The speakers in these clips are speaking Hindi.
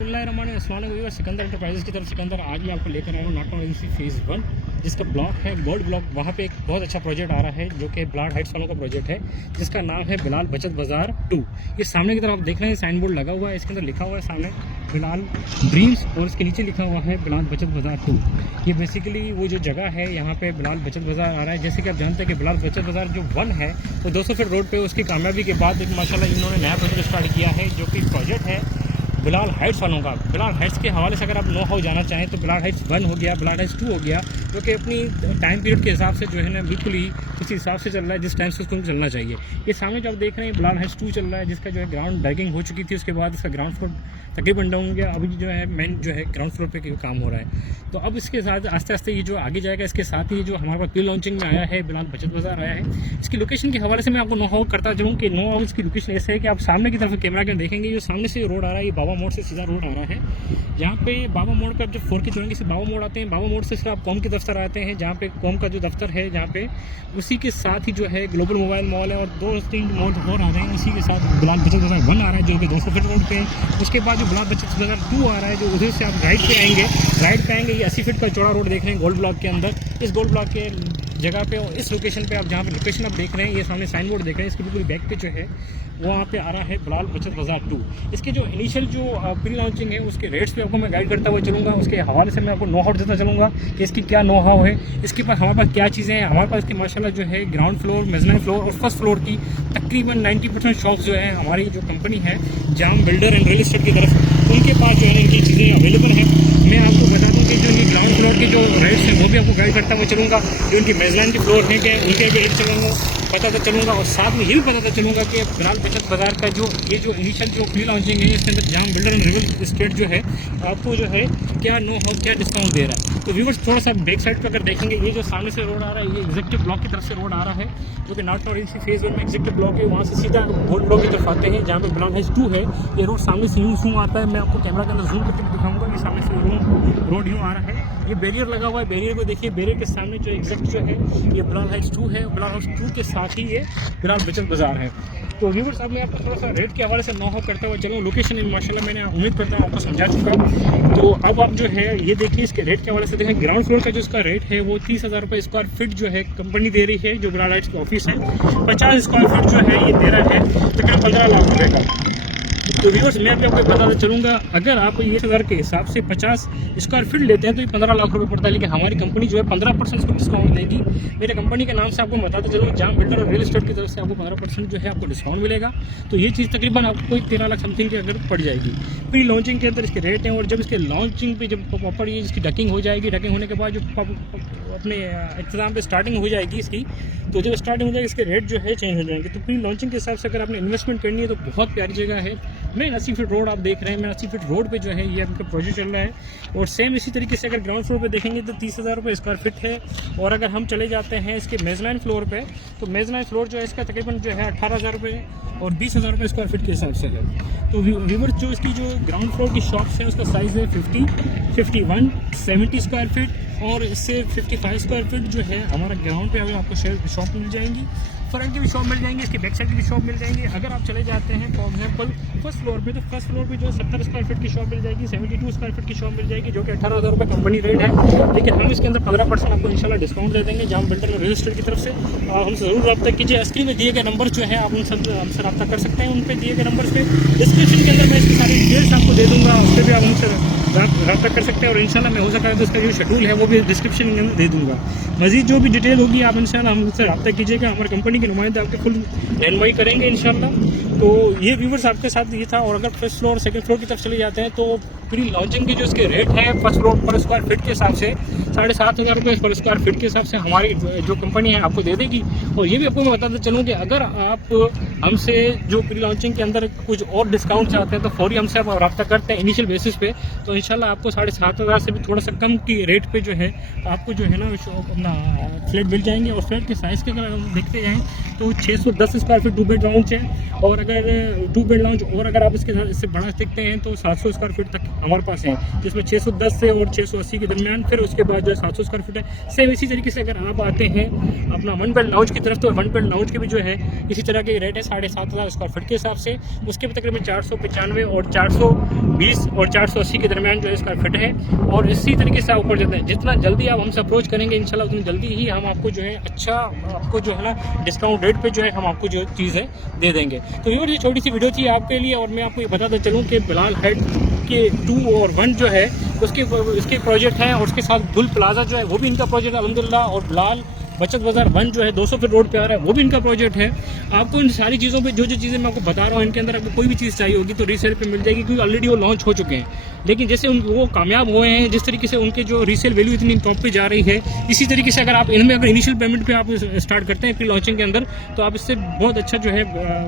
सिकंदर एंटरप्राइजेस की तरफ सिकंदर आज मैं आपको लेकर आया हूँ नाटो एजेंसी फेज़ 1 जिसका ब्लॉक है गोल्ड ब्लॉक। वहाँ पे एक बहुत अच्छा प्रोजेक्ट आ रहा है जो कि ब्लाड हाइट्स वालों का प्रोजेक्ट है जिसका नाम है बिलाल बचत बाज़ार 2। ये सामने की तरफ आप देख रहे हैं साइन बोर्ड लगा हुआ है, इसके अंदर लिखा हुआ है सामने बिलाल ड्रीम्स और इसके नीचे लिखा हुआ है बिलाल बचत बाज़ार 2। ये बेसिकली वो जो जगह है यहाँ पे बिलाल बचत बाज़ार आ रहा है। जैसे कि आप जानते हैं कि बिलाल बचत बाज़ार जो 1 है वो 200 फीट रोड पे उसकी कामयाबी के बाद एक माशाल्लाह इन्होंने नया प्रोजेक्ट स्टार्ट किया है जो कि प्रोजेक्ट है बिलाल हाइट्स वालों का। बिलाल हाइट्स के हवाले से अगर आप नो हाउ जाना चाहें तो बिलाल हाइट्स 1 हो गया, बिलाल हाइट्स 2 हो गया, जो कि अपनी टाइम पीरियड के हिसाब से जो है ना बिल्कुल ही उसी हिसाब से चल रहा है जिस टाइम से उसको चलना चाहिए। ये सामने जो आप देख रहे हैं बिलाल हाइट्स 2 चल रहा है जिसका जो है ग्राउंड बैगिंग हो चुकी थी, उसके बाद इसका ग्राउंड फ्लोर तकरीबन डाउन हो गया। अभी जो है मेन जो है ग्राउंड फ्लोर पे काम हो रहा है। तो अब इसके साथ आस्ते आस्ते ये जो आगे जाएगा, इसके साथ ही जो हमारे पास प्री लॉन्चिंग में आया है बिलाल बचत बाज़ार आया है। इसकी लोकेशन के हवाले से मैं आपको नो हाउ करता चलूँ कि नो हाउ इसकी लोकेशन ऐसे है कि आप सामने की तरफ कैमरा के देखेंगे जो सामने से रोड आ रहा है, ये बाबा मोड़ से सीधा रोड आ रहा है। यहाँ पे बाबा मोड़ पर जब 4 की चढ़ेंगे से बाबा मोड़ आते हैं, बाबा मोड़ से फिर आप कॉम के दफ्तर आते हैं जहाँ पे कॉम का जो दफ्तर है जहाँ पे उसी के साथ ही जो है ग्लोबल मोबाइल मॉल है और 2-3 मॉल और आ रहे हैं। इसी के साथ बिलाल बचत बाज़ार 1 आ रहा है जो कि 200 फीट रोड पे। उसके बाद जो बिलाल बचत बाज़ार 2 आ रहा है जो उधर से आप राइट पे आएंगे। ये 80 फीट का चौड़ा रोड देख रहे हैं गोल्ड ब्लॉक के अंदर। इस गोल्ड ब्लॉक के जगह पे और इस लोकेशन पे आप जहाँ पे लोकेशन आप देख रहे हैं, ये सामने साइन बोर्ड देख रहे हैं, इसके बिल्कुल बैक पे जो है वो वहाँ पे आ रहा है बिलाल बचत बाज़ार 2। इसके जो इनिशियल जो प्री लॉन्चिंग है उसके रेट्स पे आपको मैं गाइड करता हुआ चलूँगा। उसके हवाले से मैं आपको नो हाउ देता चलूँगा कि इसकी क्या नो हाउ है, इसके पास हमारे पास क्या चीज़ें हैं। हमारे पास इसके माशाल्लाह जो है ग्राउंड फ्लोर, मेजनाइन फ्लोर और फर्स्ट फ्लोर की तकरीबन 90% शॉप्स जो है हमारी जो कंपनी है जाम बिल्डर एंड रियल इस्टेट की तरफ, उनके पास जो है इनकी चीज़ें अवेलेबल हैं। मैं आपको बता दूं कि जो ये ग्राउंड फ्लोर के जो रेट्स हैं वो भी आपको गाइड करता हुआ चलूँगा। जो उनकी मेजलाइन के फ्लोर हैं क्या उनके भी रेट बताता चलूँगा और साथ में ये भी बताता चलूँगा कि बिलाल बचत बाज़ार का जो ये जो इनिशियल जो प्री लॉन्चिंग है इसके अंदर जाम बिल्डर एंड रियल इस्टेट जो है आपको जो है क्या नो हाउ क्या डिस्काउंट दे रहा है। तो व्यूअर्स थोड़ा सा बैक साइड पर अगर देखेंगे, ये जो सामने से रोड आ रहा है ये एग्जीक्यूटिव ब्लॉक की तरफ से रोड आ रहा है जो कि नाटो एजेंसी फेज़ 1 में एग्जीक्यूटिव ब्लॉक है। वहाँ से सीधा गोल्ड ब्लॉक की तरफ आते हैं जहाँ पे बिलाल हाइट्स 2 है। ये रोड सामने से यूँ आता है, मैं आपको कैमरा के अंदर जूम करके दिखाऊंगा। ये सामने से रोड यूँ आ रहा है, ये बैरियर लगा हुआ है। बैरियर को देखिए, बैरियर के सामने जो एग्जैक्ट जो है ये बिलाल हाइट्स 2 है। बिलाल हाइट्स 2 के साथ ही ये बिलाल बचत बाज़ार है। तो व्यूअर्स अब मैं आपको थोड़ा सा रेट के हवाले से नो हाउ करता हुआ चलूँ। लोकेशन माशाल्लाह मैंने उम्मीद करता हूँ आपको समझा चुका हूँ। तो अब आप जो है ये देखिए इसके रेट के हवाले से देखें। ग्राउंड फ्लोर का जो इसका रेट है वो 30,000 रुपये स्क्वायर फीट जो है कंपनी दे रही है। जो बिलाल हाइट्स का ऑफिस है 50 स्क्वायर फीट जो है ये दे रहा है तकरीबन 15 लाख रुपये का। तो व्यूअर्स मैं भी आपको बताता चलूँगा, अगर आप ये 1000 के हिसाब से 50 स्क्वायर फीट लेते हैं तो ये 15 लाख रुपये पड़ता है। लेकिन हमारी कंपनी जो है 15% इसको डिस्काउंट देगी। मेरे कंपनी के नाम से आपको बताते चलूँगा, जाम बिल्डर और रियल एस्टेट की तरफ से आपको 15% जो है आपको डिस्काउंट मिलेगा। तो ये चीज़ तकरीबन आपको 13 लाख समथिंग की अगर पड़ जाएगी। प्री लॉन्चिंग के अंदर इसके रेट हैं और जब इसके लॉन्चिंग पे जब प्रॉपर ये इसकी डकिंग हो जाएगी, डकिंग होने के बाद जो अपने एग्जाम पे स्टार्टिंग हो जाएगी इसकी, तो जब स्टार्टिंग हो जाएगी इसके रेट जो है चेंज हो जाएंगे। तो प्री लॉन्चिंग के हिसाब से अगर आपने इन्वेस्टमेंट करनी है तो बहुत प्यारी जगह है। मेन 80 फीट रोड आप देख रहे हैं, मैं 80 फीट रोड पे जो है ये आपका प्रोजेक्ट चल रहा है। और सेम इसी तरीके से अगर ग्राउंड फ्लोर पे देखेंगे तो 30,000 रुपये स्क्वायर फीट है। और अगर हम चले जाते हैं इसके मेजलाइन फ्लोर पे तो मेजलाइन फ्लोर जो है इसका तकरीबन जो है 18,000 रुपये और 20,000 रुपये स्क्वायर फीट के हिसाब से है। तो व्यूअर्स जो इसकी जो ग्राउंड फ्लोर की शॉप्स है उसका साइज़ है 50, 51, 70 स्क्वायर फीट और इससे 55 स्क्वायर फीट जो है हमारा ग्राउंड पे अगर आपको शॉप मिल जाएंगी। फ्रंट की भी शॉप मिल जाएंगी, इसकी बैक साइड की भी शॉप मिल जाएंगी। अगर आप चले जाते हैं फॉर एग्जांपल फर्स्ट फ्लोर पे तो फर्स्ट फ्लोर पे जो 70 स्क्वायर फीट की शॉप मिल जाएगी, 72 स्क्वायर फीट की शॉप मिल जाएगी जो कि 18,000 रुपये कंपनी रेट है। लेकिन हम इसके अंदर 15% आपको इंशाल्लाह डिस्काउंट दे देंगे जाम बिल्डर और रियल एस्टेट की तरफ से। हमसे ज़रूर रब्ता कीजिए। स्क्रीन में दिए गए नंबर जो है आप हमसे रब्ता कर सकते हैं। उन पर दिए गए नंबर पे डिस्क्रिप्शन के अंदर मैं इसकी सारी डिटेल्स आपको दे दूँगा, उस पर भी आप हमसे रब्ता कर सकते हैं। और इंशाल्लाह मैं हो सका है तो उसका जो शेड्यूल है वो भी डिस्क्रिप्शन में दे दूँगा। मज़ीद जो भी डिटेल होगी आप इंशाल्लाह हमसे रब्ता कीजिएगा। हमारी कंपनी के नुमाइंदे आपके फुल रहनुमाई करेंगे इंशाल्लाह। तो ये व्यूवर्स आपके साथ ये था। और अगर फर्स्ट फ्लोर सेकंड फ्लोर की तरफ चले जाते हैं तो प्री लॉन्चिंग के जो इसके रेट है फर्स्ट फ्लोर पर स्क्वायर फीट के हिसाब से 7,500 रुपये पर स्क्वायर फीट के हिसाब से हमारी जो कंपनी है आपको दे देगी। और ये भी आपको मैं बताते चलूँ कि अगर आप हमसे जो प्री लॉन्चिंग के अंदर कुछ और डिस्काउंट चाहते हैं तो फौरी हमसे आप रब्ता करते हैं इनिशियल बेसिस पे, तो इंशाल्लाह आपको 7,500 से भी थोड़ा सा कम की रेट पे जो है आपको जो है ना अपना फ्लैट मिल जाएंगे। और फ्लैट के साइज़ के अगर हम देखते जाएँ तो 610 स्क्वायर फीट 2 बेडरूम्स है। और अगर 2 बेड लाउंज और अगर आप इसके साथ इससे बड़ा सकते हैं तो 700 स्क्वायर फीट तक हमारे पास है, जिसमें 610 से और 680 के दरमियान, फिर उसके बाद जो है 700 स्क्वायर फीट है। सेम इसी तरीके से अगर आप आते हैं अपना 1 बेड लाउंज की तरफ, तो 1 बेड लाउंज के भी जो है इसी तरह के रेट है 7,500 स्क्वायर फीट के हिसाब से। उसके भी तकरीबन 495 और 420 और 480 के दरमियान जो है स्क्वायर फीट है। और इसी तरीके से ऊपर जाते हैं, जितना जल्दी आप हमसे अप्रोच करेंगे इंशाल्लाह उतनी जल्दी ही हम आपको जो है अच्छा आपको जो है ना डिस्काउंट रेट पे जो है हम आपको जो चीज़ें दे देंगे। तो व्यूअर्स ये छोटी सी वीडियो थी आपके लिए, और मैं आपको ये बताता चलूँ कि बिलाल हाइट्स के 2 और 1 जो है इसके प्रोजेक्ट हैं, और उसके साथ बुल प्लाजा जो है वो भी इनका प्रोजेक्ट है अल्हम्दुलिल्लाह। और बिलाल बचत बाज़ार 1 जो है 200 फीट रोड पे आ रहा है, वो भी इनका प्रोजेक्ट है। आपको इन सारी चीज़ों पे जो चीज़ें मैं आपको बता रहा हूँ, इनके अंदर आपको कोई भी चीज़ चाहिए होगी तो रीसेल पे मिल जाएगी, क्योंकि ऑलरेडी वो लॉन्च हो चुके हैं। लेकिन जैसे वो कामयाब हुए हैं, जिस तरीके से उनके जो रीसेल वैल्यू इतनी टॉप पे जा रही है, इसी तरीके से अगर आप इनमें अगर इनिशियल पेमेंट पे आप स्टार्ट करते हैं प्री लॉन्चिंग के अंदर, तो आप इससे बहुत अच्छा जो है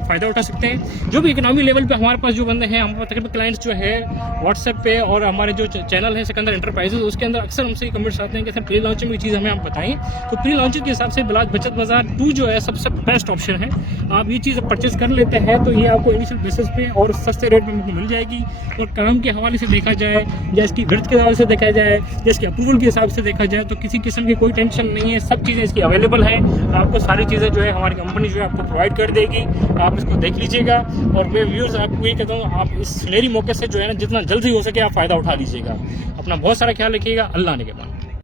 फ़ायदा उठा सकते हैं। जो भी इकोनॉमी लेवल पे हमारे पास जो बंदे हैं, हमारे पास तकरीबन क्लाइंट्स जो है व्हाट्सएप पे और हमारे जो चैनल है सिकंदर एंटरप्राइजेज, उसके अंदर अक्सर हमसे कमेंट्स आते हैं कि सर प्री लॉन्चिंग की चीज़ हमें आप बताएं। तो प्री लॉन्चिंग के हिसाब से बिलाल बचत बाज़ार 2 जो है सबसे बेस्ट ऑप्शन है। आप ये चीज़ परचेज कर लेते हैं तो ये आपको इनिशियल बेसिस पे और सस्ते रेट में मिल जाएगी। और काम के हवाले से देखा जाए, या इसकी विड्थ के हवाले से देखा जाए, या इसके अप्रूवल के हिसाब से देखा जाए, तो किसी किस्म की कोई टेंशन नहीं है। सब चीज़ें इसकी अवेलेबल है, आपको सारी चीज़ें जो है हमारी कंपनी जो है आपको प्रोवाइड कर देगी। आप इसको देख लीजिएगा। और मैं व्यूअर्स आपको ये कहता हूँ, आप इस सुनहरी मौके से जो है ना जितना जल्दी हो सके आप फ़ायदा उठा लीजिएगा। अपना बहुत सारा ख्याल रखिएगा। अल्लाह ने के बाद।